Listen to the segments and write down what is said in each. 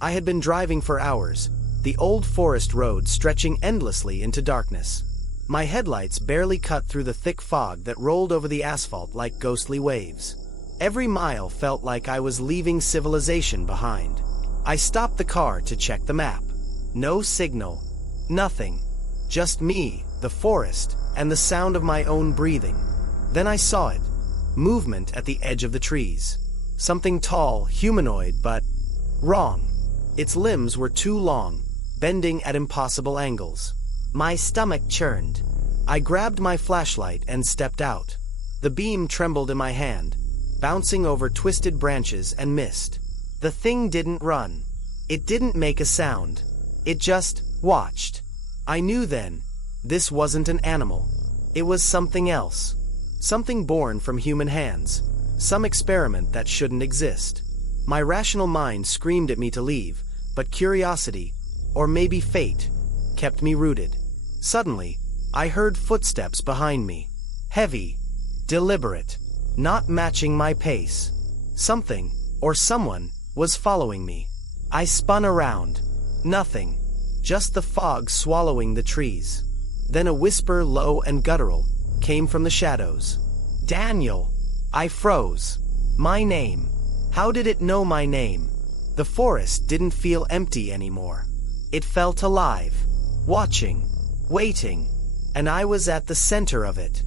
I had been driving for hours, the old forest road stretching endlessly into darkness. My headlights barely cut through the thick fog that rolled over the asphalt like ghostly waves. Every mile felt like I was leaving civilization behind. I stopped the car to check the map. No signal. Nothing. Just me, the forest, and the sound of my own breathing. Then I saw it. Movement at the edge of the trees. Something tall, humanoid, but wrong. Its limbs were too long, bending at impossible angles. My stomach churned. I grabbed my flashlight and stepped out. The beam trembled in my hand, bouncing over twisted branches and mist. The thing didn't run. It didn't make a sound. It just watched. I knew then, this wasn't an animal. It was something else. Something born from human hands. Some experiment that shouldn't exist. My rational mind screamed at me to leave, but curiosity, or maybe fate, kept me rooted. Suddenly, I heard footsteps behind me. Heavy, deliberate, not matching my pace. Something, or someone, was following me. I spun around. Nothing. Just the fog swallowing the trees. Then a whisper, low and guttural, came from the shadows. "Daniel!" I froze. My name. How did it know my name? The forest didn't feel empty anymore. It felt alive. Watching. Waiting. And I was at the center of it.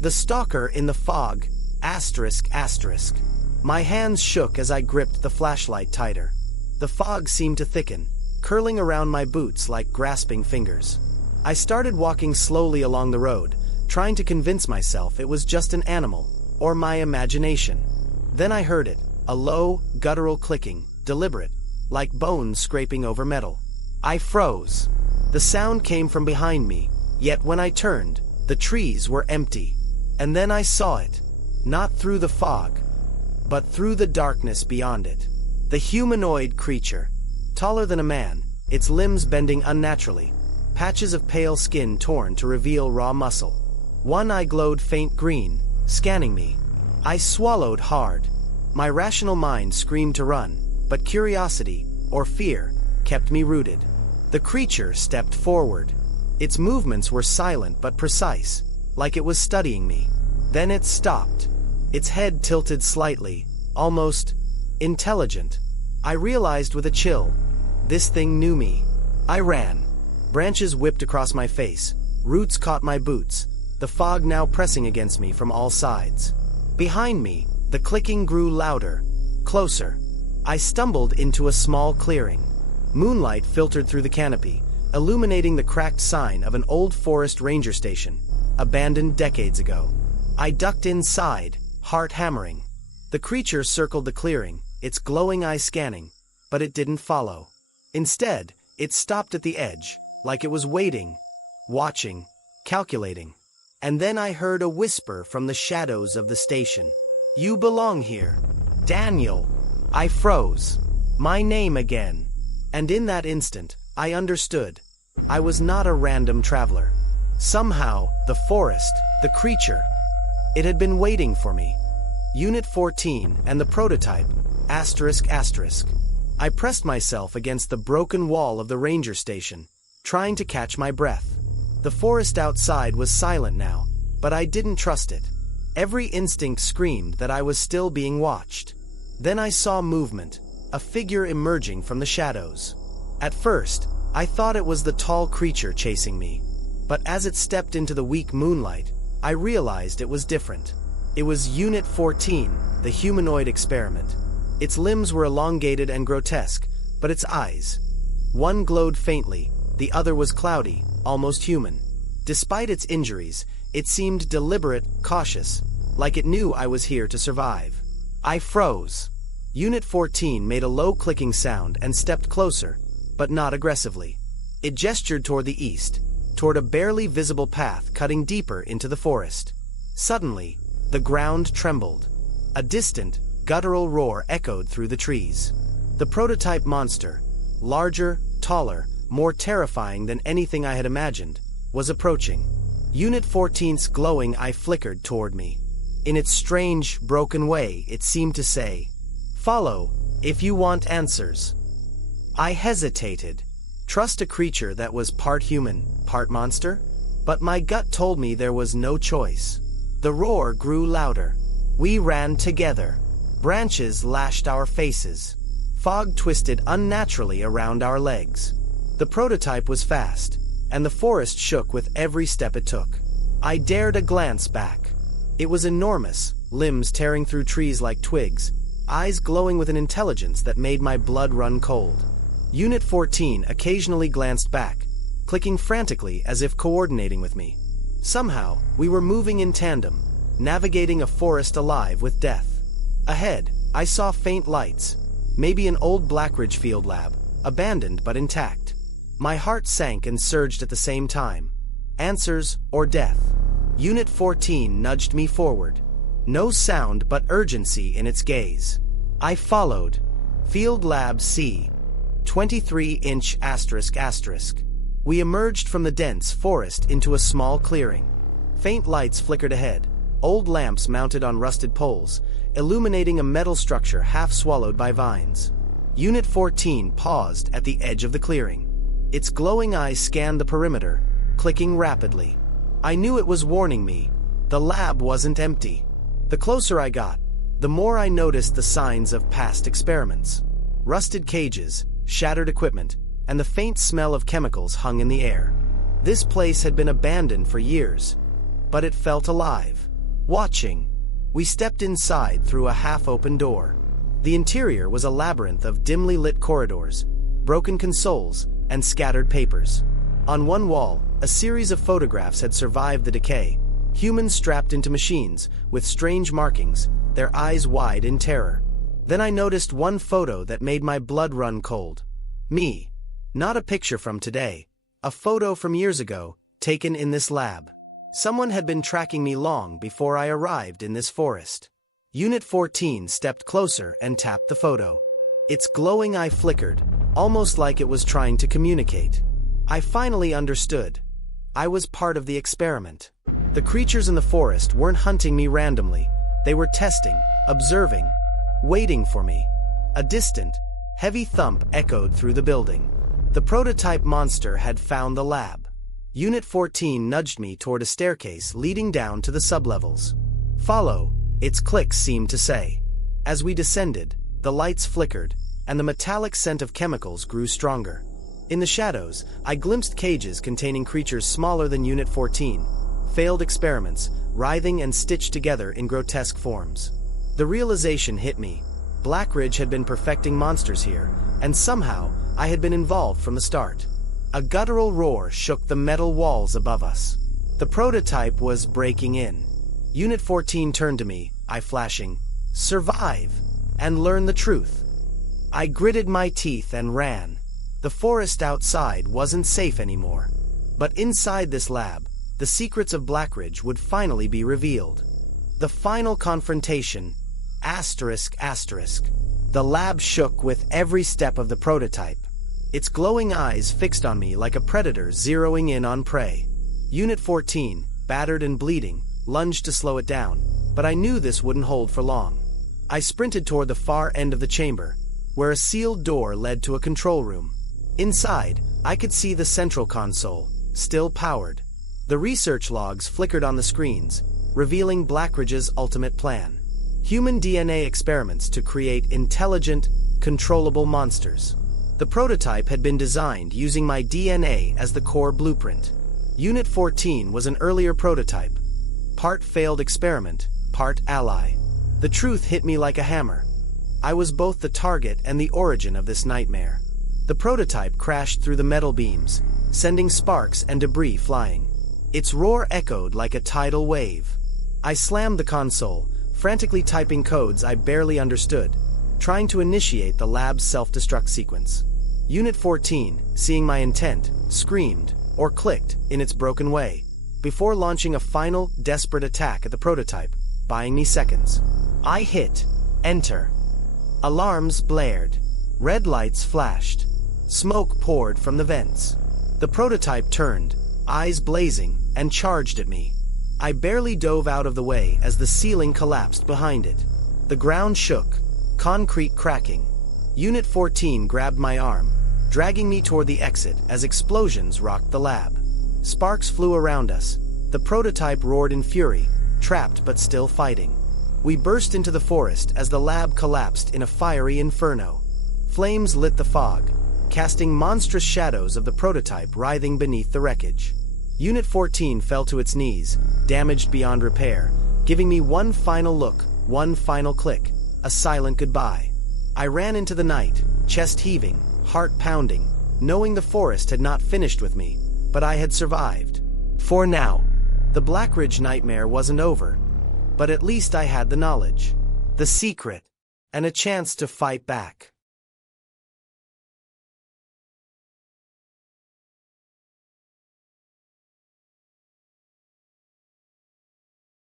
The stalker in the fog. Asterisk, asterisk. My hands shook as I gripped the flashlight tighter. The fog seemed to thicken, curling around my boots like grasping fingers. I started walking slowly along the road, trying to convince myself it was just an animal, or my imagination. Then I heard it, a low, guttural clicking, deliberate, like bones scraping over metal. I froze. The sound came from behind me, yet when I turned, the trees were empty. And then I saw it, not through the fog, but through the darkness beyond it. The humanoid creature, taller than a man, its limbs bending unnaturally, patches of pale skin torn to reveal raw muscle. One eye glowed faint green, scanning me. I swallowed hard. My rational mind screamed to run, but curiosity, or fear, kept me rooted. The creature stepped forward. Its movements were silent but precise, like it was studying me. Then it stopped. Its head tilted slightly, almost intelligent. I realized with a chill, this thing knew me. I ran. Branches whipped across my face, roots caught my boots, the fog now pressing against me from all sides. Behind me, the clicking grew louder, closer. I stumbled into a small clearing. Moonlight filtered through the canopy, illuminating the cracked sign of an old forest ranger station, abandoned decades ago. I ducked inside, heart hammering. The creature circled the clearing, its glowing eyes scanning, but it didn't follow. Instead, it stopped at the edge, like it was waiting, watching, calculating. And then I heard a whisper from the shadows of the station. "You belong here. Daniel." I froze. My name again. And in that instant, I understood. I was not a random traveler. Somehow, the forest, the creature, it had been waiting for me. Unit 14 and the prototype, asterisk asterisk. I pressed myself against the broken wall of the ranger station, trying to catch my breath. The forest outside was silent now, but I didn't trust it. Every instinct screamed that I was still being watched. Then I saw movement, a figure emerging from the shadows. At first, I thought it was the tall creature chasing me, but as it stepped into the weak moonlight, I realized it was different. It was Unit 14, the humanoid experiment. Its limbs were elongated and grotesque, but its eyes, one glowed faintly, the other was cloudy, almost human. Despite its injuries, it seemed deliberate, cautious, like it knew I was here to survive. I froze. Unit 14 made a low clicking sound and stepped closer, but not aggressively. It gestured toward the east, toward a barely visible path cutting deeper into the forest. Suddenly, the ground trembled. A distant, guttural roar echoed through the trees. The prototype monster, larger, taller, more terrifying than anything I had imagined, was approaching. Unit 14's glowing eye flickered toward me. In its strange, broken way, it seemed to say, "Follow, if you want answers." I hesitated. Trust a creature that was part human, part monster? But my gut told me there was no choice. The roar grew louder. We ran together. Branches lashed our faces. Fog twisted unnaturally around our legs. The prototype was fast, and the forest shook with every step it took. I dared a glance back. It was enormous, limbs tearing through trees like twigs, eyes glowing with an intelligence that made my blood run cold. Unit 14 occasionally glanced back, clicking frantically as if coordinating with me. Somehow, we were moving in tandem, navigating a forest alive with death. Ahead, I saw faint lights, maybe an old Blackridge field lab, abandoned but intact. My heart sank and surged at the same time. Answers or death? Unit 14 nudged me forward. No sound but urgency in its gaze. I followed. Field Lab C. 23-inch ***. We emerged from the dense forest into a small clearing. Faint lights flickered ahead, old lamps mounted on rusted poles, illuminating a metal structure half swallowed by vines. Unit 14 paused at the edge of the clearing. Its glowing eyes scanned the perimeter, clicking rapidly. I knew it was warning me. The lab wasn't empty. The closer I got, the more I noticed the signs of past experiments. Rusted cages, shattered equipment, and the faint smell of chemicals hung in the air. This place had been abandoned for years, but it felt alive. Watching, we stepped inside through a half-open door. The interior was a labyrinth of dimly lit corridors, broken consoles, and scattered papers. On one wall, a series of photographs had survived the decay, humans strapped into machines, with strange markings, their eyes wide in terror. Then I noticed one photo that made my blood run cold. Me. Not a picture from today. A photo from years ago, taken in this lab. Someone had been tracking me long before I arrived in this forest. Unit 14 stepped closer and tapped the photo. Its glowing eye flickered, almost like it was trying to communicate. I finally understood. I was part of the experiment. The creatures in the forest weren't hunting me randomly. They were testing, observing, waiting for me. A distant, heavy thump echoed through the building. The prototype monster had found the lab. Unit 14 nudged me toward a staircase leading down to the sublevels. Follow, its clicks seemed to say. As we descended, the lights flickered, and the metallic scent of chemicals grew stronger. In the shadows, I glimpsed cages containing creatures smaller than Unit 14, failed experiments, writhing and stitched together in grotesque forms. The realization hit me. Blackridge had been perfecting monsters here, and somehow, I had been involved from the start. A guttural roar shook the metal walls above us. The prototype was breaking in. Unit 14 turned to me, eye flashing. Survive, and learn the truth. I gritted my teeth and ran. The forest outside wasn't safe anymore. But inside this lab, the secrets of Blackridge would finally be revealed. The final confrontation, ***. The lab shook with every step of the prototype. Its glowing eyes fixed on me like a predator zeroing in on prey. Unit 14, battered and bleeding, lunged to slow it down, but I knew this wouldn't hold for long. I sprinted toward the far end of the chamber, where a sealed door led to a control room. Inside, I could see the central console, still powered. The research logs flickered on the screens, revealing Blackridge's ultimate plan. Human DNA experiments to create intelligent, controllable monsters. The prototype had been designed using my DNA as the core blueprint. Unit 14 was an earlier prototype, part failed experiment, part ally. The truth hit me like a hammer. I was both the target and the origin of this nightmare. The prototype crashed through the metal beams, sending sparks and debris flying. Its roar echoed like a tidal wave. I slammed the console, frantically typing codes I barely understood, trying to initiate the lab's self-destruct sequence. Unit 14, seeing my intent, screamed, or clicked, in its broken way, before launching a final, desperate attack at the prototype, buying me seconds. I hit enter. Alarms blared. Red lights flashed. Smoke poured from the vents. The prototype turned, eyes blazing, and charged at me. I barely dove out of the way as the ceiling collapsed behind it. The ground shook, concrete cracking. Unit 14 grabbed my arm, dragging me toward the exit as explosions rocked the lab. Sparks flew around us. The prototype roared in fury, trapped but still fighting. We burst into the forest as the lab collapsed in a fiery inferno. Flames lit the fog, casting monstrous shadows of the prototype writhing beneath the wreckage. Unit 14 fell to its knees, damaged beyond repair, giving me one final look, one final click, a silent goodbye. I ran into the night, chest heaving, heart pounding, knowing the forest had not finished with me, but I had survived. For now. The Blackridge nightmare wasn't over, but at least I had the knowledge, the secret, and a chance to fight back.